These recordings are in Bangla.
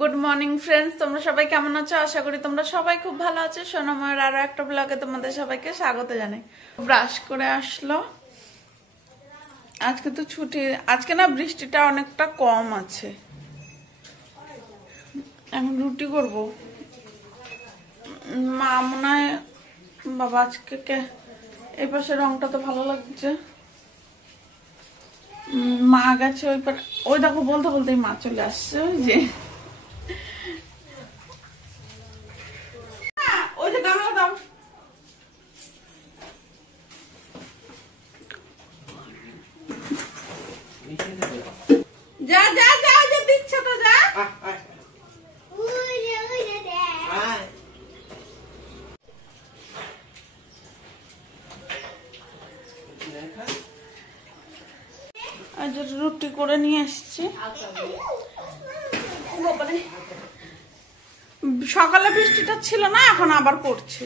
গুড মর্নিং ফ্রেন্ডস, তোমরা সবাই কেমন আছো? আশা করি তোমরা সবাই খুব ভালো আছো। সোনাময়ের আরো একটা ব্লগে তোমাদের সবাইকে স্বাগত জানাই। ব্রাশ করে আসলো, আজকে তো ছুটি। আজকে না বৃষ্টিটা অনেকটা কম আছে। এখন রুটি করব। মা মনে হয় বাবা আজকে এই পাশে রংটা তো ভালো লাগছে। মা গেছে ওই পারে, ওই দেখো বলতে বলতেই মা চলে আসছে। ওই যে ওই যে গামলা দাও। যা যা যা, যে দিচ্ছে তো যা। আজ রুটি করে নিয়ে আসছি। সকালে বৃষ্টিটা ছিল না, এখন আবার পড়ছে।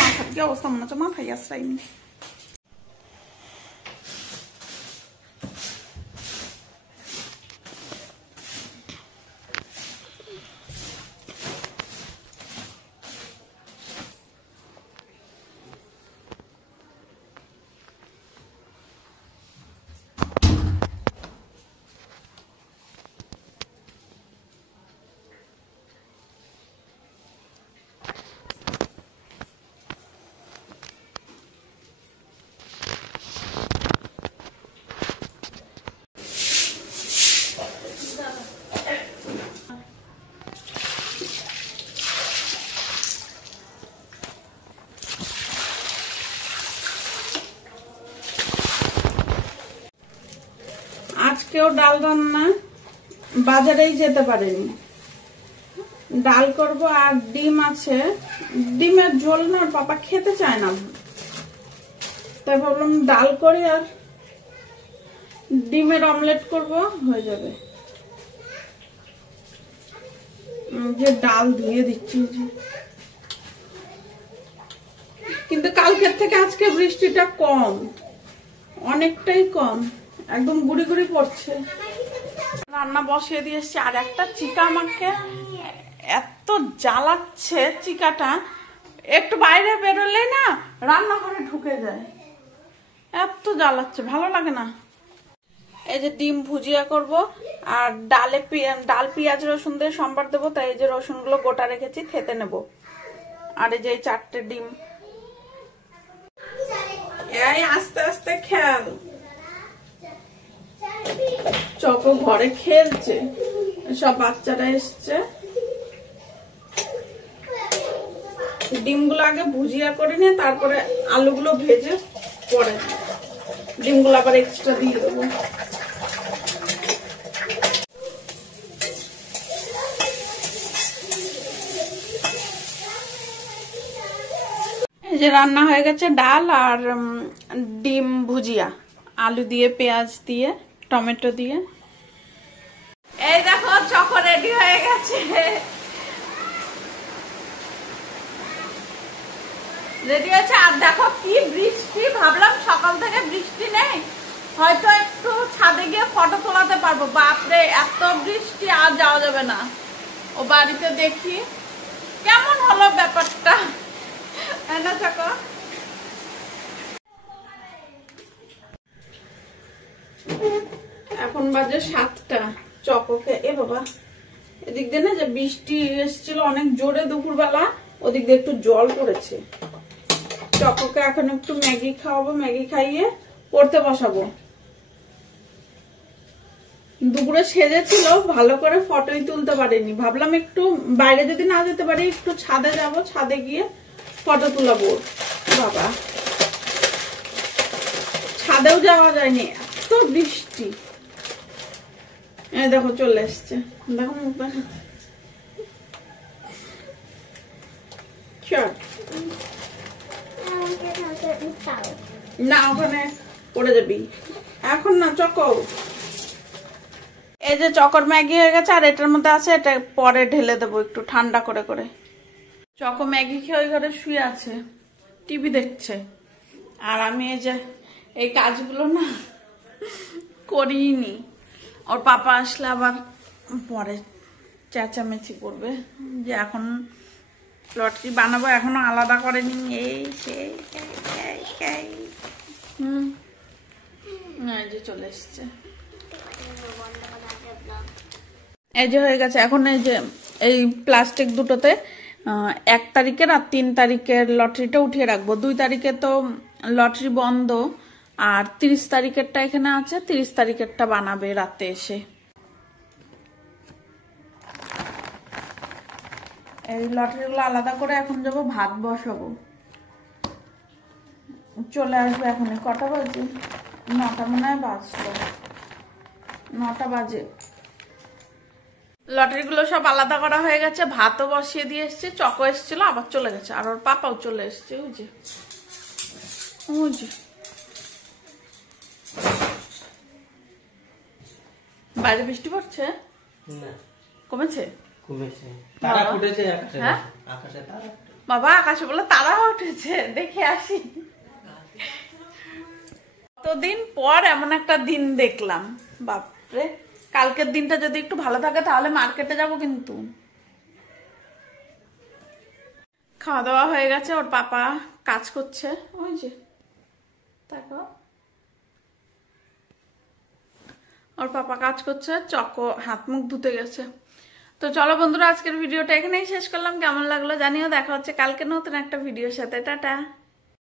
মাথার কি অবস্থা, মনে হচ্ছে মাথায় আসরাইনি। আজকেও ডাল রান্না, বাজারেই যেতে পারেনি। ডাল করব আর ডিম আছে। ডিমের ঝোল না পাপা খেতে চায় না, তাই ভাবলাম ডাল করি আর ডিমের অমলেট করব, হয়ে যাবে। যে ডাল ধুয়ে দিচ্ছি, কিন্তু কালকের থেকে আজকে বৃষ্টিটা কম, অনেকটাই কম, একদম গুড়ি গুড়ি পড়ছে। রান্না বসিয়ে দিয়ে এসছি। আর একটা চিকা আমাকে এত জ্বালাচ্ছে, চিকাটা একটু বাইরে বেরোলে না রান্নাঘরে ঢুকে যায়, এত জ্বালাচ্ছে, ভালো লাগে না। এই যে ডিম ভুজিয়া করব আর ডাল পেঁয়াজ রসুন দিয়ে সম্বার দেবো, তাই এই যে রসুন গুলো গোটা রেখেছি, থেতে নেব। আর এই যে 4টে ডিম। এই আস্তে আস্তে খেয়াল। চকো ঘরে খেলছে, সব বাচ্চারা এসছে। ডিমগুলো আগে ভুজিয়া করে নিয়ে তারপরে আলুগুলো ভেজে পরে ডিমগুলো আবার এক্সট্রা দিয়ে দেবো। এই যে রান্না হয়ে গেছে, ডাল আর ডিম ভুজিয়া, আলু দিয়ে, পেঁয়াজ দিয়ে, টমেটো দিয়ে। এই দেখো চকো রেডি হয়ে গেছে, রেডি হয়েছে। আর দেখো কি বৃষ্টি, ভাবলাম সকাল থেকে বৃষ্টি নেই, হয়তো একটু ছাদে গিয়ে ফটো তোলাতে পারবো। বাপরে এত বৃষ্টি, আর যাওয়া যাবে না। ও বাড়িতে দেখি কেমন হলো ব্যাপারটা, না চকো? এখন বাজে 7টা। চকোকে এ বাবা, এদিক দিয়ে না যে বৃষ্টি এসেছিল অনেক জোরে দুপুরবেলা, ওদিক দিয়ে একটু জল পড়েছে। চকোকে এখন একটু ম্যাগি খাওয়াবো, ম্যাগি খাইয়ে পড়তে বসাবো। দুপুরে সেজেছিল, ভালো করে ফটোই তুলতে পারিনি। ভাবলাম একটু বাইরে যদি না যেতে পারি, একটু ছাদে যাব, ছাদে গিয়ে ফটো তুলাবো। বাবা ছাদেও যাওয়া যায়নি, এত বৃষ্টি। এই দেখো চলে এসছে, দেখো মুখ দেখা। না ওখানে পড়ে যাবি, এখন না। চকো এই যে চকোর ম্যাগি হয়ে গেছে, আর এটার মধ্যে আছে, এটা পরে ঢেলে দেবো একটু ঠান্ডা করে করে। চকো ম্যাগি খেয়ে ওই ঘরে শুয়ে আছে, টিভি দেখছে। আর আমি এই যে এই কাজগুলো না করিনি, ওর পাপা আসলে আবার পরে চেঁচামেচি করবে যে এখন লটারি বানাবো, এখনো আলাদা করেনি, এই সেই এই যে চলে এসছে, এই যে হয়ে গেছে। এখন এই যে এই প্লাস্টিক দুটোতে 1 তারিখের আর 3 তারিখের লটারিটা উঠিয়ে রাখবো। 2 তারিখে তো লটারি বন্ধ, আর 30 তারিখেরটা এখানে আছে, 30 তারিখেরটা বানাবে রাতে এসে। এই লটারিগুলো আলাদা করে এখন যাবো ভাত বসাবো, চলে আসবে এখনই। কটা বাজে? 9টা মনে হয় বাজতো, 9টা বাজে। লটারিগুলো সব আলাদা করা হয়ে গেছে, ভাতও বসিয়ে দিয়ে এসছে, চকো এসছিল আবার চলে গেছে, আর ওর পাপাও চলে এসছে। ওই যে বাইরে বৃষ্টি পড়ছে, কমেছে? বাবা আকাশে বলে তারা উঠেছে, দেখে আসি। কতদিন পর এমন একটা দিন দেখলাম, বাপরে। কালকের দিনটা যদি একটু ভালো থাকে তাহলে মার্কেটে যাব। কিন্তু খাওয়া দাওয়া হয়ে গেছে, ওর পাপা কাজ করছে, ওই যে দেখো ওর পাপা কাজ করছে, চকো হাত মুখ ধুতে গেছে। তো চলো বন্ধুরা, আজকের ভিডিওটা এখানেই শেষ করলাম। কেমন লাগলো জানিও, দেখা হচ্ছে কালকে নতুন একটা ভিডিওর সাথে। টাটা।